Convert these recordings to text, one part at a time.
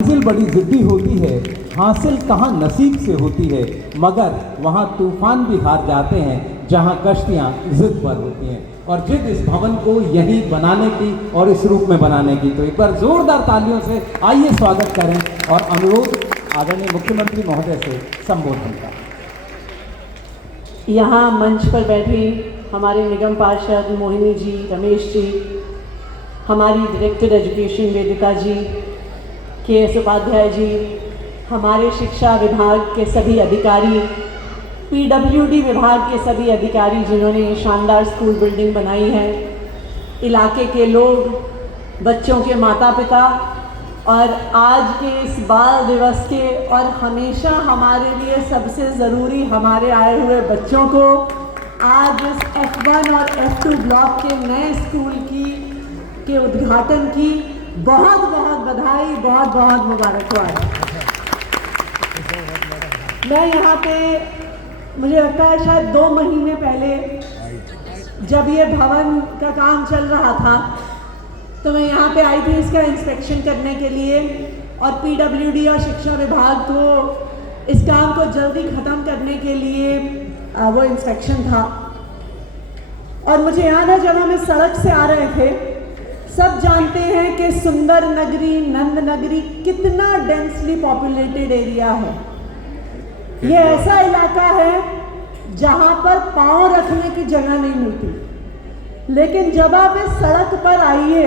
मंजिल बड़ी ज़िद्दी होती है, हासिल कहाँ नसीब से होती है, मगर वहाँ तूफान भी हार जाते हैं जहाँ कश्तियाँ ज़िद पर होती हैं। और जिद इस भवन को यही बनाने की और इस रूप में बनाने की। तो एक बार जोरदार तालियों से आइए स्वागत करें और अनुरोध आदरणीय मुख्यमंत्री महोदय से संबोधन का। यहाँ मंच पर बैठे हमारे निगम पार्षद मोहिनी जी, रमेश जी, हमारी डायरेक्टर एजुकेशन वेदिका जी, के.एस. उपाध्याय जी, हमारे शिक्षा विभाग के सभी अधिकारी, पीडब्ल्यूडी विभाग के सभी अधिकारी जिन्होंने ये शानदार स्कूल बिल्डिंग बनाई है, इलाके के लोग, बच्चों के माता पिता और आज के इस बाल दिवस के और हमेशा हमारे लिए सबसे ज़रूरी हमारे आए हुए बच्चों को आज इस F1 और F2 ब्लॉक के नए स्कूल के उद्घाटन की बहुत बहुत बधाई, बहुत बहुत मुबारकबाद। मैं यहाँ पे मुझे लगता है शायद 2 महीने पहले जब ये भवन का काम चल रहा था तो मैं यहाँ पे आई थी इसका इंस्पेक्शन करने के लिए और पीडब्ल्यूडी और शिक्षा विभाग को इस काम को जल्दी ख़त्म करने के लिए वो इंस्पेक्शन था। और मुझे याद है जब हम इस सड़क से आ रहे थे, सब जानते हैं कि सुंदर नगरी, नंद नगरी कितना डेंसली पॉपुलेटेड एरिया है। ये ऐसा इलाका है जहाँ पर पाँव रखने की जगह नहीं मिलती, लेकिन जब आप इस सड़क पर आइए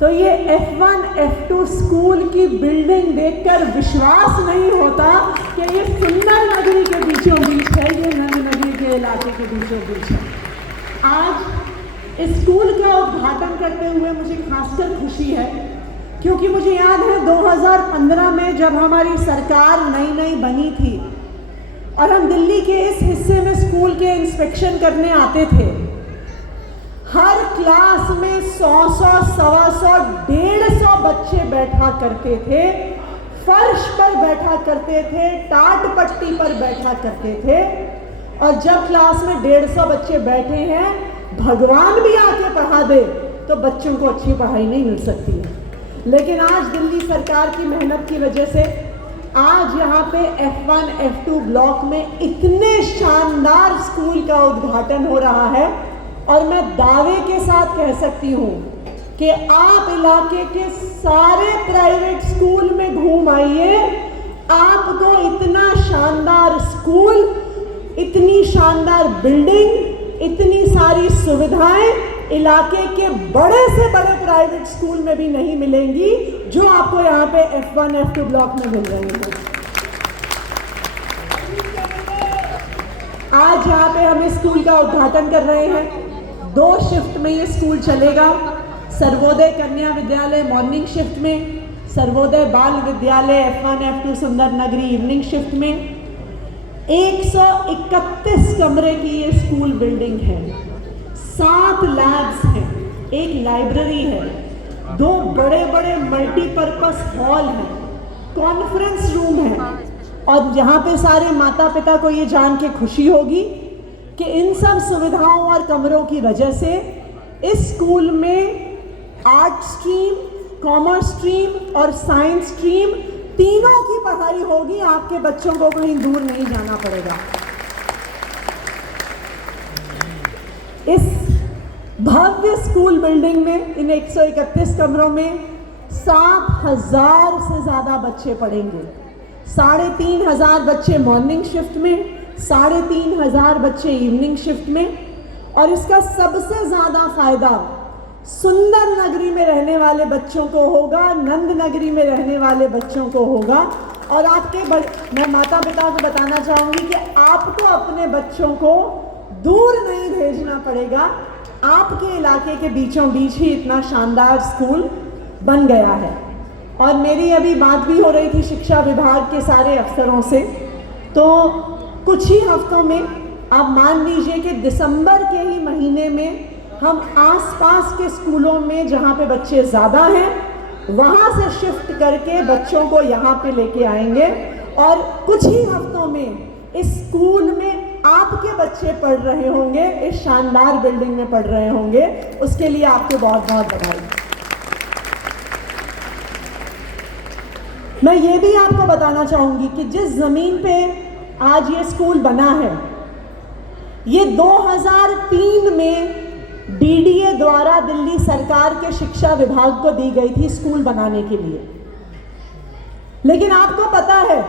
तो ये F1 F2 स्कूल की बिल्डिंग देखकर विश्वास नहीं होता कि ये सुंदर नगरी के बीचों बीच है, ये नंद नगरी के इलाके के बीचों बीच है। आज इस स्कूल का उद्घाटन करते हुए मुझे खासकर खुशी है क्योंकि मुझे याद है 2015 में जब हमारी सरकार नई बनी थी और हम दिल्ली के इस हिस्से में स्कूल के इंस्पेक्शन करने आते थे, हर क्लास में 100, 125, 150 बच्चे बैठा करते थे, फर्श पर बैठा करते थे, टाट पट्टी पर बैठा करते थे। और जब क्लास में 150 बच्चे बैठे हैं, भगवान भी आके पढ़ा दे तो बच्चों को अच्छी पढ़ाई नहीं मिल सकती है। लेकिन आज दिल्ली सरकार की मेहनत की वजह से आज यहाँ पे F1 F2 ब्लॉक में इतने शानदार स्कूल का उद्घाटन हो रहा है और मैं दावे के साथ कह सकती हूँ कि आप इलाके के सारे प्राइवेट स्कूल में घूम आइए, आपको इतना शानदार स्कूल, इतनी शानदार बिल्डिंग, इतनी सारी सुविधाएं इलाके के बड़े से बड़े प्राइवेट स्कूल में भी नहीं मिलेंगी जो आपको यहाँ पे F1 F2 ब्लॉक में मिल रही है। आज यहाँ पे हम इस स्कूल का उद्घाटन कर रहे हैं। 2 शिफ्ट में ये स्कूल चलेगा। सर्वोदय कन्या विद्यालय मॉर्निंग शिफ्ट में, सर्वोदय बाल विद्यालय F1 F2 सुंदर नगरी इवनिंग शिफ्ट में। 131 कमरे की ये स्कूल बिल्डिंग है, 7 लैब्स हैं, एक लाइब्रेरी है, 2 बड़े बड़े मल्टीपर्पस हॉल हैं, कॉन्फ्रेंस रूम है। और यहाँ पे सारे माता पिता को ये जान के खुशी होगी कि इन सब सुविधाओं और कमरों की वजह से इस स्कूल में आर्ट स्ट्रीम, कॉमर्स स्ट्रीम और साइंस स्ट्रीम तीनों की पढ़ाई होगी। आपके बच्चों को कहीं दूर नहीं जाना पड़ेगा। इस भव्य स्कूल बिल्डिंग में इन 131 कमरों में 7,000 से ज़्यादा बच्चे पढ़ेंगे। 3,500 बच्चे मॉर्निंग शिफ्ट में, 3,500 बच्चे इवनिंग शिफ्ट में। और इसका सबसे ज़्यादा फ़ायदा सुंदर नगरी में रहने वाले बच्चों को होगा, नंद नगरी में रहने वाले बच्चों को होगा। और मैं माता पिता को बताना चाहूँगी कि आपको अपने बच्चों को दूर नहीं भेजना पड़ेगा, आपके इलाके के बीचों बीच ही इतना शानदार स्कूल बन गया है। और मेरी अभी बात भी हो रही थी शिक्षा विभाग के सारे अफसरों से, तो कुछ ही हफ्तों में आप मान लीजिए कि दिसंबर के ही महीने में हम आसपास के स्कूलों में जहाँ पे बच्चे ज़्यादा हैं वहाँ से शिफ्ट करके बच्चों को यहाँ पे लेके आएंगे। और कुछ ही हफ्तों में इस स्कूल में आपके बच्चे पढ़ रहे होंगे, इस शानदार बिल्डिंग में पढ़ रहे होंगे। उसके लिए आपको बहुत बहुत बधाई। मैं ये भी आपको बताना चाहूँगी कि जिस ज़मीन पे आज ये स्कूल बना है, ये 2003 में डीडीए द्वारा दिल्ली सरकार के शिक्षा विभाग को दी गई थी स्कूल बनाने के लिए। लेकिन आपको पता है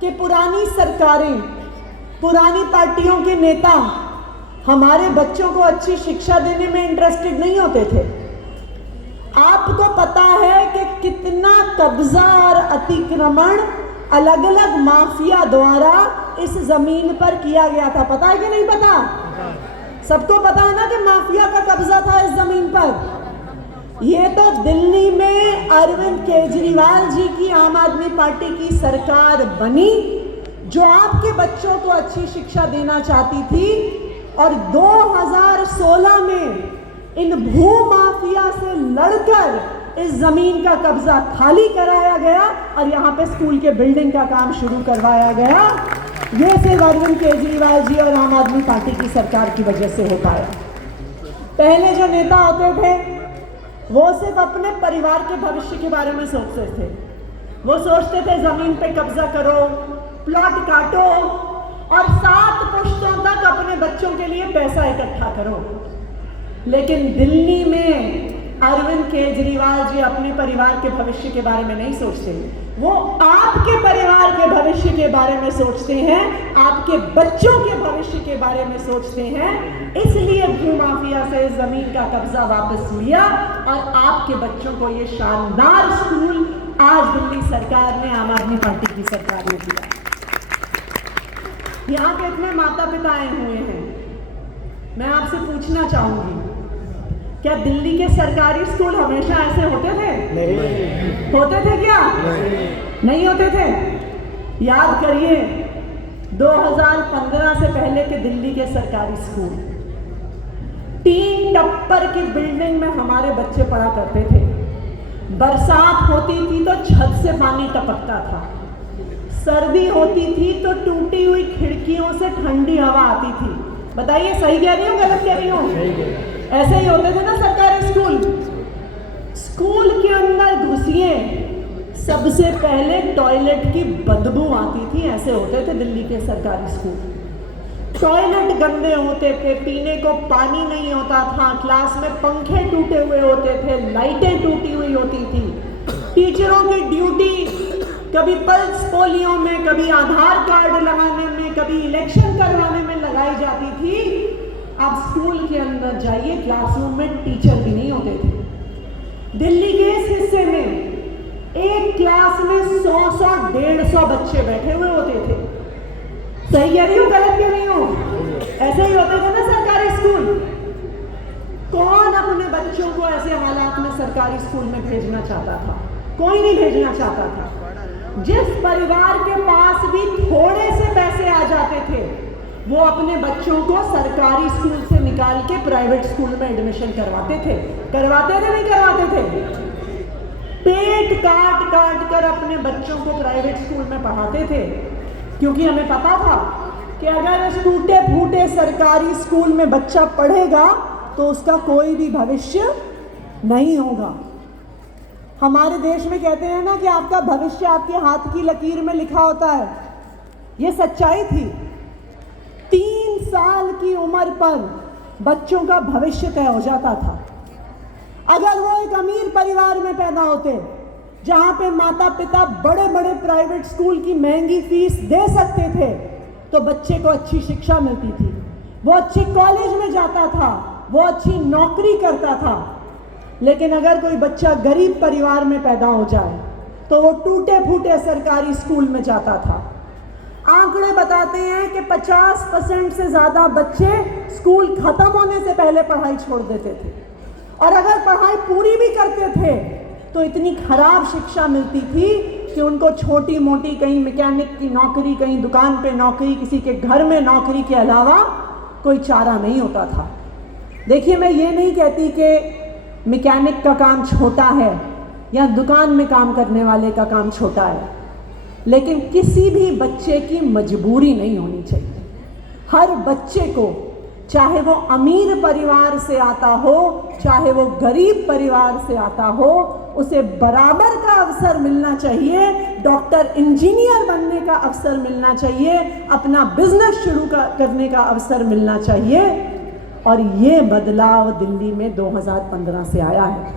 कि पुरानी सरकारें, पुरानी पार्टियों के नेता हमारे बच्चों को अच्छी शिक्षा देने में इंटरेस्टेड नहीं होते थे। आपको पता है कि कितना कब्जा और अतिक्रमण अलग अलग माफिया द्वारा इस जमीन पर किया गया था। पता है कि नहीं पता? सबको पता है ना कि माफिया का कब्जा था इस जमीन पर। ये तो दिल्ली में अरविंद केजरीवाल जी की आम आदमी पार्टी की सरकार बनी, जो आपके बच्चों को अच्छी शिक्षा देना चाहती थी, और 2016 में इन भू माफिया से लड़कर इस जमीन का कब्जा खाली कराया गया और यहाँ पे स्कूल के बिल्डिंग का काम शुरू करवाया गया। ये सिर्फ अरविंद केजरीवाल जी और आम आदमी पार्टी की सरकार की वजह से हो पाया। पहले जो नेता होते थे वो सिर्फ अपने परिवार के भविष्य के बारे में सोचते थे। वो सोचते थे जमीन पे कब्जा करो, प्लॉट काटो और 7 पुश्तों तक अपने बच्चों के लिए पैसा इकट्ठा करो। लेकिन दिल्ली में अरविंद केजरीवाल जी अपने परिवार के भविष्य के बारे में नहीं सोचते, वो आपके परिवार के भविष्य के बारे में सोचते हैं, आपके बच्चों के भविष्य के बारे में सोचते हैं। इसलिए भूमाफिया से इस जमीन का कब्जा वापस लिया और आपके बच्चों को ये शानदार स्कूल आज दिल्ली सरकार ने, आम आदमी पार्टी की सरकार ने दिया। यहाँ के इतने माता पिता आए हुए हैं, मैं आपसे पूछना चाहूंगी, क्या दिल्ली के सरकारी स्कूल हमेशा ऐसे होते थे? नहीं होते थे। क्या नहीं होते थे? याद करिए 2015 से पहले के दिल्ली के सरकारी स्कूल 3 टप्पर की बिल्डिंग में हमारे बच्चे पढ़ा करते थे। बरसात होती थी तो छत से पानी टपकता था, सर्दी होती थी तो टूटी हुई खिड़कियों से ठंडी हवा आती थी। बताइए सही कह रही हूँ गलत कह रही हूँ? ऐसे ही होते थे ना सरकारी स्कूल। स्कूल के अंदर घुसिए सबसे पहले टॉयलेट की बदबू आती थी। ऐसे होते थे दिल्ली के सरकारी स्कूल। टॉयलेट गंदे होते थे, पीने को पानी नहीं होता था, क्लास में पंखे टूटे हुए होते थे, लाइटें टूटी हुई होती थी। टीचरों की ड्यूटी कभी पल्स पोलियो में, कभी आधार कार्ड लगाने में, कभी इलेक्शन करवाने में लगाई जाती थी। अब स्कूल के अंदर जाइए, क्लासरूम में टीचर भी नहीं होते थे। दिल्ली के इस हिस्से में एक क्लास में 100 150 बच्चे बैठे हुए होते थे। सही कह रही हूँ गलत कह रही हूँ? ऐसे ही होते थे ना सरकारी स्कूल। कौन अपने बच्चों को ऐसे हालात में सरकारी स्कूल में भेजना चाहता था? कोई नहीं भेजना चाहता था। जिस परिवार के पास भी थोड़े से पैसे आ जाते थे वो अपने बच्चों को सरकारी स्कूल से निकाल के प्राइवेट स्कूल में एडमिशन करवाते थे। करवाते थे नहीं करवाते थे? पेट काट काट कर अपने बच्चों को प्राइवेट स्कूल में पढ़ाते थे, क्योंकि हमें पता था कि अगर इस टूटे फूटे सरकारी स्कूल में बच्चा पढ़ेगा तो उसका कोई भी भविष्य नहीं होगा। हमारे देश में कहते हैं ना कि आपका भविष्य आपके हाथ की लकीर में लिखा होता है। ये सच्चाई थी। 3 साल की उम्र पर बच्चों का भविष्य तय हो जाता था। अगर वो एक अमीर परिवार में पैदा होते, जहाँ पे माता पिता बड़े बड़े प्राइवेट स्कूल की महंगी फीस दे सकते थे, तो बच्चे को अच्छी शिक्षा मिलती थी, वो अच्छे कॉलेज में जाता था, वो अच्छी नौकरी करता था। लेकिन अगर कोई बच्चा गरीब परिवार में पैदा हो जाए तो वो टूटे फूटे सरकारी स्कूल में जाता था। आंकड़े बताते हैं कि 50% से ज़्यादा बच्चे स्कूल खत्म होने से पहले पढ़ाई छोड़ देते थे, और अगर पढ़ाई पूरी भी करते थे तो इतनी खराब शिक्षा मिलती थी कि उनको छोटी मोटी कहीं मैकेनिक की नौकरी, कहीं दुकान पे नौकरी, किसी के घर में नौकरी के अलावा कोई चारा नहीं होता था। देखिए, मैं ये नहीं कहती कि मैकेनिक का काम छोटा है या दुकान में काम करने वाले का काम छोटा है, लेकिन किसी भी बच्चे की मजबूरी नहीं होनी चाहिए। हर बच्चे को, चाहे वो अमीर परिवार से आता हो, चाहे वो गरीब परिवार से आता हो, उसे बराबर का अवसर मिलना चाहिए, डॉक्टर इंजीनियर बनने का अवसर मिलना चाहिए, अपना बिजनेस शुरू करने का अवसर मिलना चाहिए। और ये बदलाव दिल्ली में 2015 से आया है।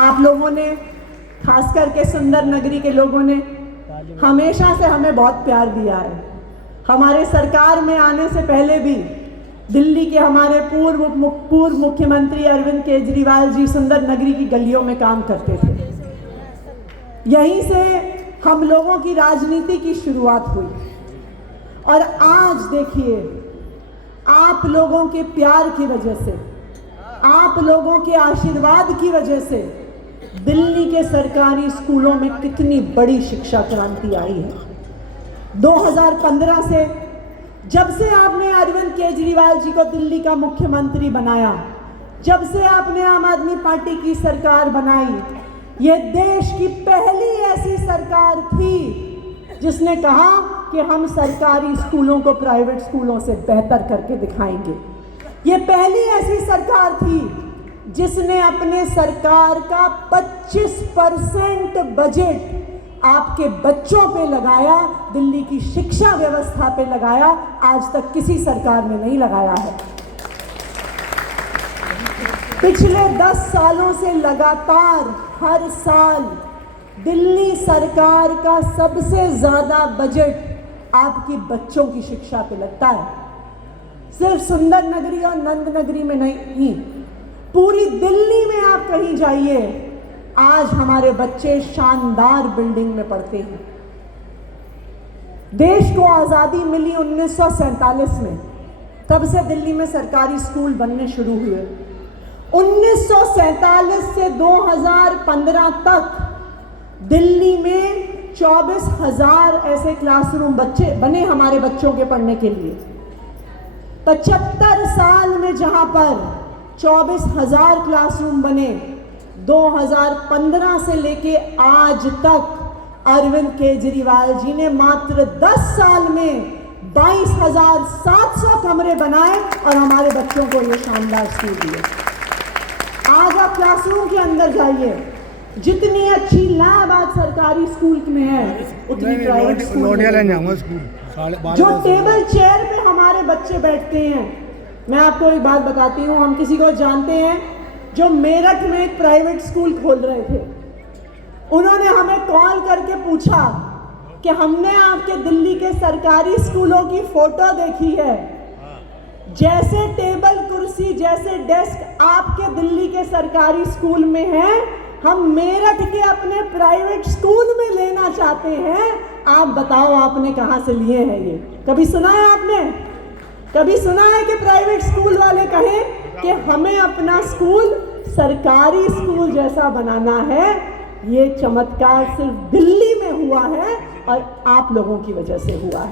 आप लोगों ने, खास करके सुंदर नगरी के लोगों ने हमेशा से हमें बहुत प्यार दिया है। हमारे सरकार में आने से पहले भी दिल्ली के हमारे पूर्व मुख्यमंत्री अरविंद केजरीवाल जी सुंदर नगरी की गलियों में काम करते थे। यहीं से हम लोगों की राजनीति की शुरुआत हुई और आज देखिए, आप लोगों के प्यार की वजह से, आप लोगों के आशीर्वाद की वजह से दिल्ली के सरकारी स्कूलों में कितनी बड़ी शिक्षा क्रांति आई है। 2015 से, जब से आपने अरविंद केजरीवाल जी को दिल्ली का मुख्यमंत्री बनाया, जब से आपने आम आदमी पार्टी की सरकार बनाई, ये देश की पहली ऐसी सरकार थी जिसने कहा कि हम सरकारी स्कूलों को प्राइवेट स्कूलों से बेहतर करके दिखाएंगे। ये पहली ऐसी सरकार थी जिसने अपने सरकार का 25% बजट आपके बच्चों पे लगाया, दिल्ली की शिक्षा व्यवस्था पे लगाया। आज तक किसी सरकार ने नहीं लगाया है। पिछले 10 सालों से लगातार हर साल दिल्ली सरकार का सबसे ज्यादा बजट आपकी बच्चों की शिक्षा पे लगता है। सिर्फ सुंदर नगरी और नंद नगरी में नहीं, पूरी दिल्ली में आप कहीं जाइए, आज हमारे बच्चे शानदार बिल्डिंग में पढ़ते हैं। देश को आज़ादी मिली 1947 में, तब से दिल्ली में सरकारी स्कूल बनने शुरू हुए। 1947 से 2015 तक दिल्ली में 24,000 ऐसे क्लासरूम बने हमारे बच्चों के पढ़ने के लिए। 75 साल में जहां पर 24,000 क्लासरूम बने, 2015 से लेके आज तक अरविंद केजरीवाल जी ने मात्र 10 साल में 22,700 कमरे बनाए और हमारे बच्चों को ये शानदार स्कूल दिए। आज आप क्लासरूम के अंदर जाइए, जितनी अच्छी लैब आज सरकारी स्कूल में है उतनी प्राइवेट स्कूल में। जो टेबल चेयर पे हमारे बच्चे बैठते हैं, मैं आपको एक बात बताती हूँ, हम किसी को जानते हैं जो मेरठ में एक प्राइवेट स्कूल खोल रहे थे। उन्होंने हमें कॉल करके पूछा कि हमने आपके दिल्ली के सरकारी स्कूलों की फोटो देखी है, जैसे टेबल कुर्सी जैसे डेस्क आपके दिल्ली के सरकारी स्कूल में है, हम मेरठ के अपने प्राइवेट स्कूल में लेना चाहते हैं। आप बताओ आपने कहाँ से लिए हैं? ये कभी सुना है आपने? कभी सुना है कि प्राइवेट स्कूल वाले कहें कि हमें अपना स्कूल सरकारी स्कूल जैसा बनाना है? ये चमत्कार सिर्फ दिल्ली में हुआ है और आप लोगों की वजह से हुआ है।